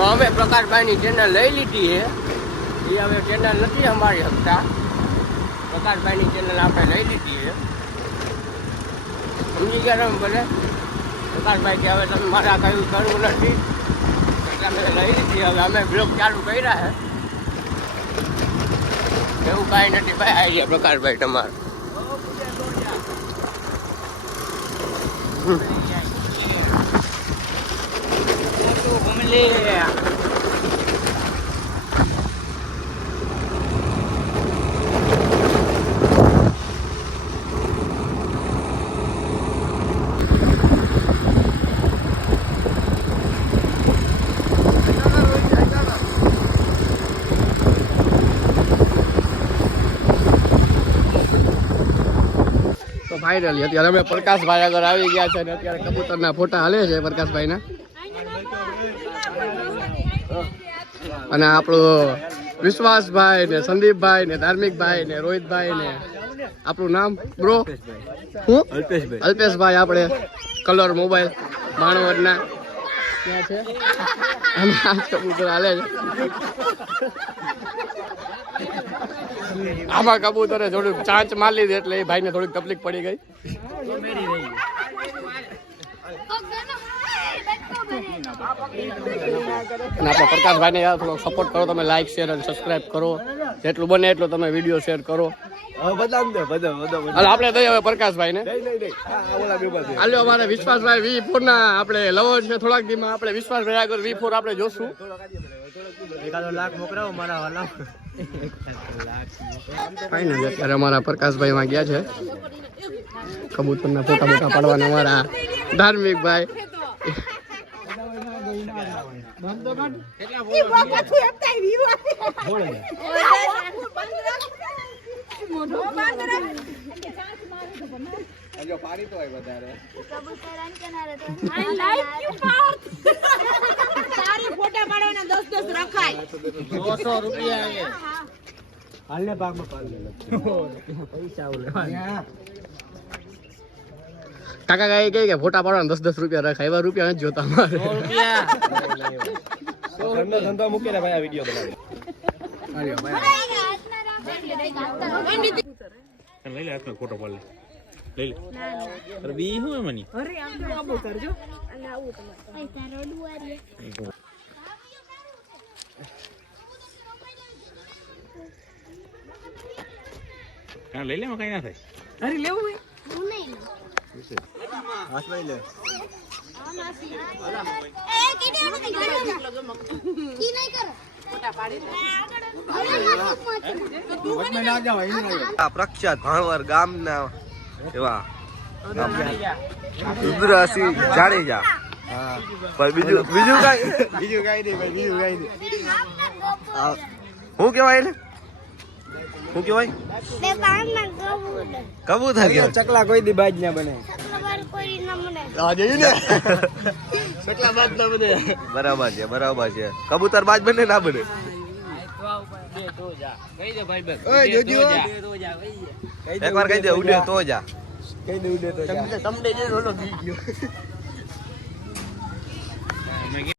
તો અમે પ્રકાશભાઈની ચેનલ લઈ લીધી છે. એ હવે ચેનલ નથી અમારી શકતા. પ્રકાશભાઈની ચેનલ આપણે લઈ લીધી છે. સમજી ગયા તમે ભલે. પ્રકાશભાઈ કે હવે તમે મારા કયું કરવું નથી એટલે અમે લઈ લીધી. હવે અમે બ્લોગ ચાલુ કર્યા છે. એવું કાંઈ નથી ભાઈ. આઈડિયા પ્રકાશભાઈ તમારે ફાઇનલી અત્યારે અમે પ્રકાશભાઈ આગળ આવી ગયા છે અને અત્યારે કબૂતરના ફોટા હાલે છે પ્રકાશભાઈના. અને આપણું વિશ્વાસભાઈ ને સંદીપભાઈ ને ધાર્મિકભાઈ ને રોહિતભાઈ ને આપણું નામ બ્રો હું અલ્પેશભાઈ આપણે કલર મોબાઈલ માણવડના ક્યાં છે અને આ કબૂતર હાલે છે. આમાં કબૂતરે થોડુંક ચાંચ મારી લીધી એટલે એ ભાઈને થોડીક તકલીફ પડી ગઈ. અને આપણા પ્રકાશભાઈને યાર થોડો સપોર્ટ કરો તમે. લાઈક શેર અને સબસ્ક્રાઇબ કરો. જેટલું બને એટલું તમે વિડીયો શેર કરો. આપણે દઈએ હવે પ્રકાશભાઈને. હાલો અમારે વિશ્વાસભાઈ V4 ના આપણે લવો છે. થોડાક દીમાં આપણે વિશ્વાસભાઈ આગળ V4 આપણે જોશું. ફાઇનલી અત્યારે અમારા પ્રકાશભાઈ માં ગયા છે કબૂતરના ફોટા મોટા પાડવાના. અમારા ધાર્મિકભાઈ કાકા કાઈ કઈ કે ફોટા પાડવાના 10-10 રૂપિયા રખાય. એવા રૂપિયા નથી જોતા અમારે. ધંધો મૂકે ને ભાઈ આ વિડિયો બનાવે. લઈ લે આટલો ફોટો પાડ લે. લઈ લે. અરે બી હું એમની. અરે આમ તો આબો કરજો. અને આવું તમારે. પૈસા રોડવારી. હા લઈ લે માં કઈ ના થાય. અરે લેવું હે. હું નહીં. હાથ લઈ લે. પ્રખ્યાત ભાણવર ગામના એવા રુદ્રસિંહ જાડેજા. બીજું કઈ નહીં. શું કેવાય એને? શું કેવાય? કબૂતર કેવાય. ચકલા કોઈ દી બાજ ના બને. બરાબર છે. કબૂતર બાજ બને ના બને. એક વાર કહી દે ઉડે તો જા.